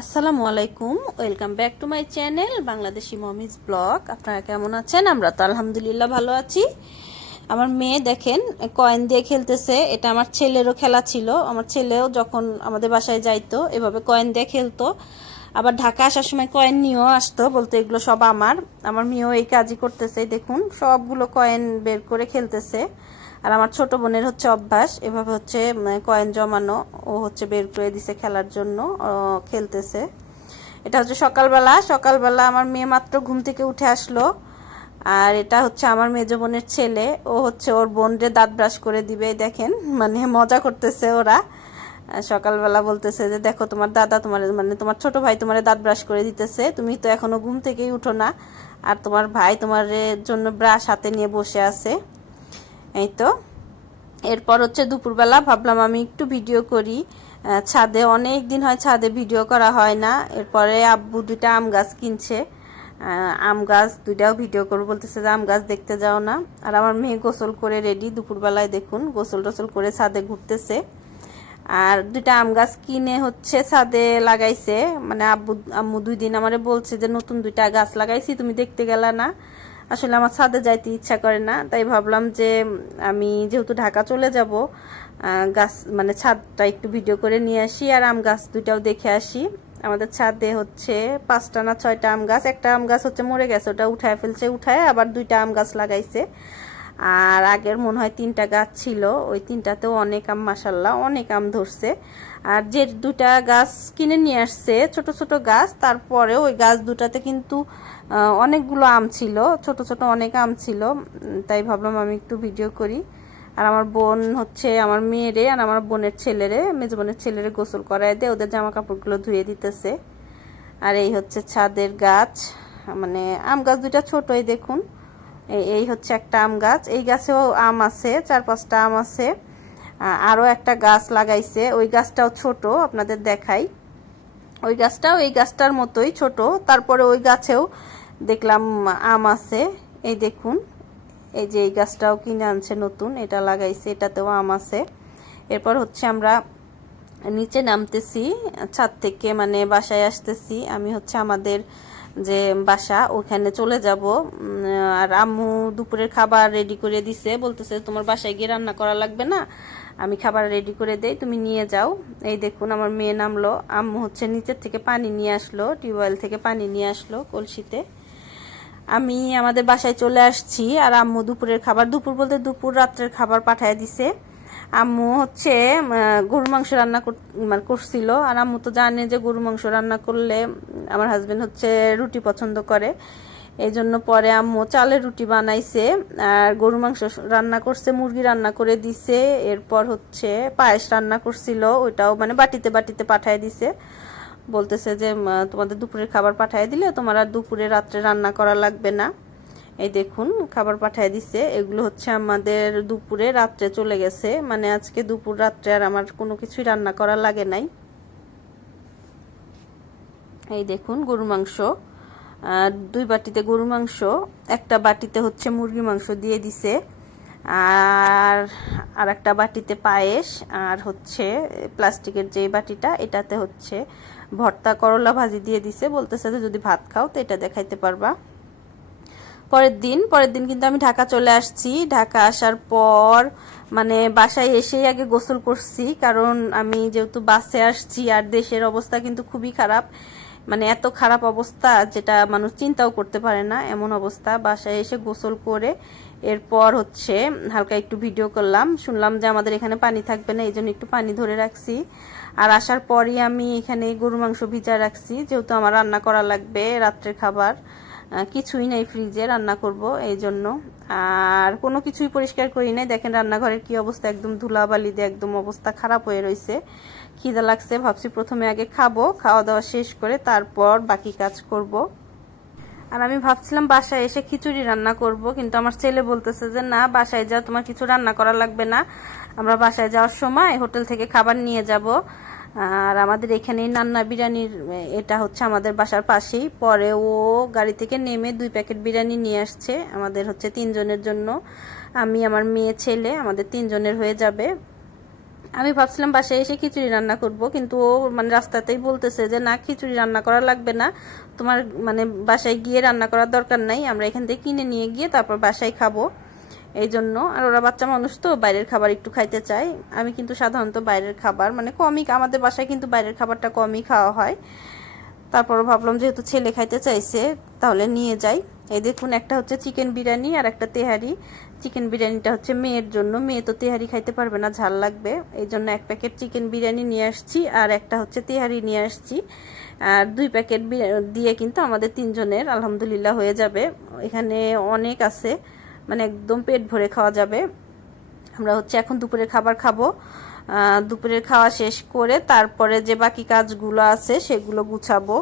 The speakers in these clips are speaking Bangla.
আসসালামু আলাইকুম, welcome back to my channel Bangladeshi মমিজ blog. আপনারা কেমন আছেন? আমরা তো আলহামদুলিল্লাহ ভালো আছি। আমার মেয়ে দেখেন কয়েন দিয়ে খেলতেছে। এটা আমার ছেলেরও খেলা ছিল। আমার ছেলেও যখন আমাদের বাসায় যাইতো এভাবে কয়েন দিয়ে খেলতো। আবার ঢাকা আসার সময় কয়েন নিয়েও আসতো, বলতে এগুলো সব আমার মেয়েও এই কাজই করতেছে। দেখুন সবগুলো কয়েন বের করে খেলতেছে। আর আমার ছোট বোনের হচ্ছে অভ্যাস এভাবে হচ্ছে কয়েন জমানো, ও হচ্ছে বের করে দিছে খেলার জন্য, খেলতেছে। এটা হচ্ছে সকালবেলা আমার মেয়ে মাত্র ঘুম থেকে উঠে আসলো। আর এটা হচ্ছে আমার মেজো বোনের ছেলে, ও হচ্ছে ওর বোনরে দাঁত ব্রাশ করে দিবে। দেখেন মানে মজা করতেছে ওরা। সকালবেলা বলতেছে যে দেখো তোমার দাদা তোমার তোমার ছোট ভাই তোমার দাঁত ব্রাশ করে দিতেছে, তুমি তো এখনো ঘুম থেকেই উঠো না, আর তোমার ভাই তোমার জন্য ব্রাশ হাতে নিয়ে বসে আছে। এই তো এরপর হচ্ছে দুপুরবেলা ভাবলাম আমি একটু ভিডিও করি ছাদে। অনেক দিন হয় ছাদে ভিডিও করা হয় না। এরপরে আব্বু দুইটা আম গাছ কিনছে, আম গাছ দুইটাও ভিডিও করবো, বলতেছে যে আম গাছ দেখতে যাও না। আর আমার মেয়ে গোসল করে রেডি, দুপুরবেলায় দেখুন গোসল টোসল করে ছাদে ঘুরতেছে। আর দুইটা আম গাছ কিনে হচ্ছে ছাদে লাগাইছে। মানে আম্মু 2 দিন আমারে বলছে যে নতুন 2টা গাছ লাগাইছি, তুমি দেখতে গেলা না। আসলে আমার ছাদে যাইতে ইচ্ছা করে না, তাই ভাবলাম যে আমি যেহেতু ঢাকা চলে যাব, গাছ মানে ছাদটা একটু ভিডিও করে নিয়ে আসি আর আম গাছ দুইটাও দেখে আসি। আমাদের ছাদে হচ্ছে 5টা না 6টা আম গাছ। একটা আম গাছ হচ্ছে মরে গেছে, ওটা উঠায় ফেলছে, উঠায় আবার 2টা আম গাছ লাগাইছে। আর আগের মনে হয় 3টা গাছ ছিল, ওই 3টাতেও অনেক আম, মাশাল্লাহ অনেক আম ধরছে। আর যে 2টা গাছ কিনে নিয়ে আসছে ছোট ছোট গাছ, তারপরে ওই গাছ দুটাতে কিন্তু অনেকগুলো আম ছিল, ছোট ছোট অনেক আম ছিল। তাই ভাবলাম আমি একটু ভিডিও করি। আর আমার বোন হচ্ছে আমার মেয়েরে আর আমার বোনের ছেলেরে, মেজো বোনের ছেলেরে গোসল করায় দিয়ে ওদের জামা কাপড়গুলো ধুয়ে দিতেছে। আর এই হচ্ছে ছাদের গাছ, মানে আম গাছ 2টা ছোটই দেখুন। এই হচ্ছে একটা আম গাছ, এই গাছেও আম আছে, 4-5টা আম আছে। আরও একটা গাছ লাগাইছে, ওই গাছটাও ছোট, আপনাদের দেখাই। ওই গাছটাও এই গাছটার মতোই ছোট, তারপরে ওই গাছেও দেখলাম আম আছে। এই দেখুন, এই যে এই গাছটাও কিনে আনছে নতুন, এটা লাগাইছে, এটাতেও আম আছে। এরপর হচ্ছে আমরা নিচে নামতেছি ছাদ থেকে, মানে বাসায় আসতেছি। আমি হচ্ছে আমাদের যে বাসা ওখানে চলে যাব। আর আম্মু দুপুরের খাবার রেডি করে দিছে, বলতেছে তোমার বাসায় গিয়ে রান্না করা লাগবে না, আমি খাবার রেডি করে দেই, তুমি নিয়ে যাও। এই দেখুন আমার মেয়ে নামলো, আম্মু হচ্ছে নিচের থেকে পানি নিয়ে আসলো, টিউবওয়েল থেকে পানি নিয়ে আসলো কলসিতে। আমি আমাদের বাসায় চলে আসছি। আর আম্মু দুপুরের খাবার, দুপুর বলতে দুপুর রাত্রের খাবার পাঠায় দিছে। আম্মু হচ্ছে গরু মাংস রান্না করছিল। আর আম্মু তো জানে যে গরু মাংস রান্না করলে আমার হাজবেন্ড হচ্ছে রুটি পছন্দ করে, এই জন্য পরে আম্মু চালের রুটি বানাইছে। আর গরু মাংস রান্না করছে, মুরগি রান্না করে দিছে। এরপর হচ্ছে পায়েস রান্না করছিল, ওইটাও মানে বাটিতে বাটিতে পাঠায় দিছে। বলতেছে যে তোমাদের দুপুরের খাবার পাঠায় দিলে তোমার আর দুপুরে রাত্রে রান্না করা লাগবে না। এই দেখুন খাবার পাঠায় দিছে। এগুলো হচ্ছে আমাদের দুপুরে রাত্রে চলে গেছে, মানে আজকে দুপুর রাত্রে আর আমার কোনো কিছুই রান্না করা লাগে নাই। এই দেখুন গরু মাংস, 2 বাটিতে গরু মাংস, একটা বাটিতে হচ্ছে মুরগি মাংস দিয়ে দিছে, আর একটা বাটিতে পায়েস, আর হচ্ছে প্লাস্টিকের যে বাটিটা এটাতে হচ্ছে ভর্তা করলা ভাজি দিয়ে দিছে। বলতেছে যে যদি ভাত খাও তো এটা দেখাইতে পারবা। পরের দিন কিন্তু আমি ঢাকা চলে আসছি। ঢাকা আসার পর মানে বাসায় এসেই আগে গোসল করছি, কারণ আমি যেহেতু বাসে আসছি আর দেশের অবস্থা কিন্তু খুবই খারাপ, মানে এত খারাপ অবস্থা যেটা মানুষ চিন্তাও করতে পারে না, এমন অবস্থা। বাসায় এসে গোসল করে এরপর হচ্ছে হালকা একটু ভিডিও করলাম। শুনলাম যে আমাদের এখানে পানি থাকবে না, এই জন্য একটু পানি ধরে রাখছি। আর আসার পরই আমি এখানে গরু মাংস ভিজা রাখছি, যেহেতু আমার রান্না করা লাগবে রাত্রের খাবার। কিছুই নেই ফ্রিজে, রান্না করব এই জন্য। আর কোনো কিছুই পরিষ্কার করি নাই। দেখেন রান্নাঘরের কি অবস্থা, একদম ধুলাবালি দিয়ে একদম অবস্থা খারাপ হয়ে রয়েছে। খিদা লাগছে, ভাবছি প্রথমে আগে খাবো, খাওয়া দাওয়া শেষ করে তারপর বাকি কাজ করব। আর আমি ভাবছিলাম বাসায় এসে খিচুড়ি রান্না করব, কিন্তু আমার ছেলে বলতেছে যে না বাসায় যাও, তোমার কিছু রান্না করা লাগবে না, আমরা বাসায় যাওয়ার সময় হোটেল থেকে খাবার নিয়ে যাব। আর আমাদের এখানেই নান্না বিরিয়ানির, এটা হচ্ছে আমাদের বাসার পাশেই। পরে ও গাড়ি থেকে নেমে 2 প্যাকেট বিরিয়ানি নিয়ে আসছে, আমাদের হচ্ছে 3 জনের জন্য, আমি আমার মেয়ে ছেলে আমাদের 3 জনের হয়ে যাবে। আমি ভাবছিলাম বাসায় এসে খিচুড়ি রান্না করব, কিন্তু ও মানে রাস্তাতেই বলতেছে যে না, খিচুড়ি রান্না করা লাগবে না, তোমার মানে বাসায় গিয়ে রান্না করার দরকার নাই, আমরা এখান থেকে কিনে নিয়ে গিয়ে তারপর বাসায় খাবো। এই জন্য, আর ওরা বাচ্চা মানুষ তো বাইরের খাবার একটু খাইতে চায়। আমি কিন্তু সাধারণত বাইরের খাবার মানে কমই, আমাদের বাসায় কিন্তু বাইরের খাবারটা কমই খাওয়া হয়। তারপর ভাবলাম যেহেতু ছেলে খাইতে চাইছে তাহলে নিয়ে যাই। এই দেখুন, একটা হচ্ছে চিকেন বিরিয়ানি আর একটা তেহারি। চিকেন বিরিয়ানিটা হচ্ছে মেয়ের জন্য, মেয়ে তো তেহারি খাইতে পারবে না, ঝাল লাগবে, এই জন্য 1 প্যাকেট চিকেন বিরিয়ানি নিয়ে আসছি, আর একটা হচ্ছে তেহারি নিয়ে আসছি। আর 2 প্যাকেট দিয়ে কিন্তু আমাদের 3 জনের আলহামদুলিল্লাহ হয়ে যাবে। এখানে অনেক আছে, মানে একদম পেট ভরে খাওয়া যাবে। আমরা হচ্ছে এখন দুপুরের খাবার খাবো। দুপুরের খাওয়া শেষ করে তারপরে যে বাকি কাজগুলো আছে সেগুলো গুছাবো।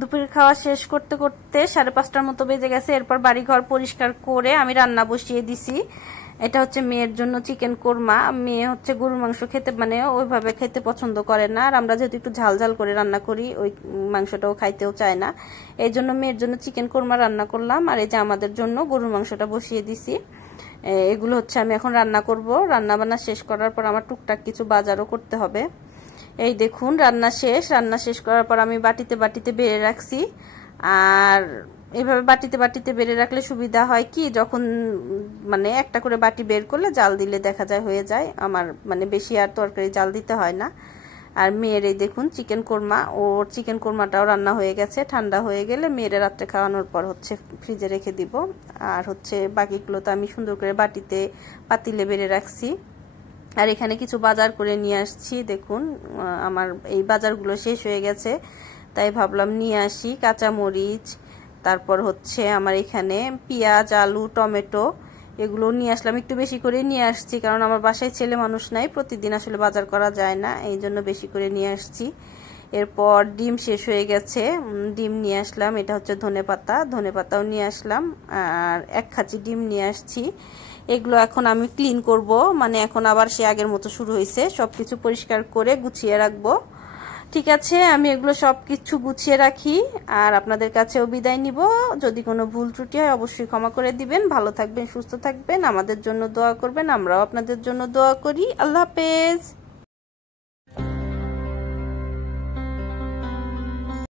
দুপুরের খাওয়া শেষ করতে করতে 5:30টার মতো বেজে গেছে। এরপর বাড়িঘর পরিষ্কার করে আমি রান্না বসিয়ে দিছি। এটা হচ্ছে মেয়ের জন্য চিকেন কোরমা। মেয়ে হচ্ছে গরুর মাংস খেতে মানে ওইভাবে খেতে পছন্দ করে না, আর আমরা যেহেতু একটু ঝাল ঝাল করে রান্না করি ওই মাংসটাও খাইতেও চায় না। এই জন্য মেয়ের জন্য চিকেন কোরমা রান্না করলাম, আর এই যে আমাদের জন্য গরুর মাংসটা বসিয়ে দিছি। এগুলো হচ্ছে আমি এখন রান্না করব। রান্না বান্না শেষ করার পর আমার টুকটাক কিছু বাজারও করতে হবে। এই দেখুন, রান্না শেষ করার পর আমি বাটিতে বাটিতে বেড়ে রাখছি। আর এইভাবে বাটিতে বাটিতে বেড়ে রাখলে সুবিধা হয় কি, যখন মানে একটা করে বাটি বের করলে জাল দিলে দেখা যায় হয়ে যায়, আমার মানে বেশি আর তরকারি জাল দিতে হয় না। আর মেয়ের এই দেখুন চিকেন কোরমা, ওর চিকেন কোরমাটাও রান্না হয়ে গেছে। ঠান্ডা হয়ে গেলে মেয়ের রাত্রে খাওয়ানোর পর হচ্ছে ফ্রিজে রেখে দিব। আর হচ্ছে বাকিগুলো তো আমি সুন্দর করে বাটিতে পাতিলে বেড়ে রাখছি। আর এখানে কিছু বাজার করে নিয়ে আসছি। দেখুন, আমার এই বাজারগুলো শেষ হয়ে গেছে, তাই ভাবলাম নিয়ে আসি। কাঁচামরিচ, তারপর হচ্ছে আমার এখানে পেঁয়াজ, আলু, টমেটো, এগুলো নিয়ে আসলাম। একটু বেশি করে নিয়ে আসছি, কারণ আমার বাসায় ছেলে মানুষ নাই, প্রতিদিন আসলে বাজার করা যায় না, এই জন্য বেশি করে নিয়ে আসছি। এরপর ডিম শেষ হয়ে গেছে, ডিম নিয়ে আসলাম। এটা হচ্ছে ধনেপাতাও নিয়ে আসলাম, আর 1 খাঁচি ডিম নিয়ে আসছি। এগুলো এখন আমি ক্লিন করব, মানে এখন আবার সে আগের মতো শুরু হয়েছে। সবকিছু পরিষ্কার করে গুছিয়ে রাখবো। ঠিক আছে, আমি এগুলো সবকিছু গুছিয়ে রাখি, আর আপনাদের কাছেও বিদায় নিব। যদি কোনো ভুল ত্রুটি হয় অবশ্যই ক্ষমা করে দিবেন। ভালো থাকবেন, সুস্থ থাকবেন, আমাদের জন্য দোয়া করবেন, আমরাও আপনাদের জন্য দোয়া করি। আল্লাহ হাফেজ।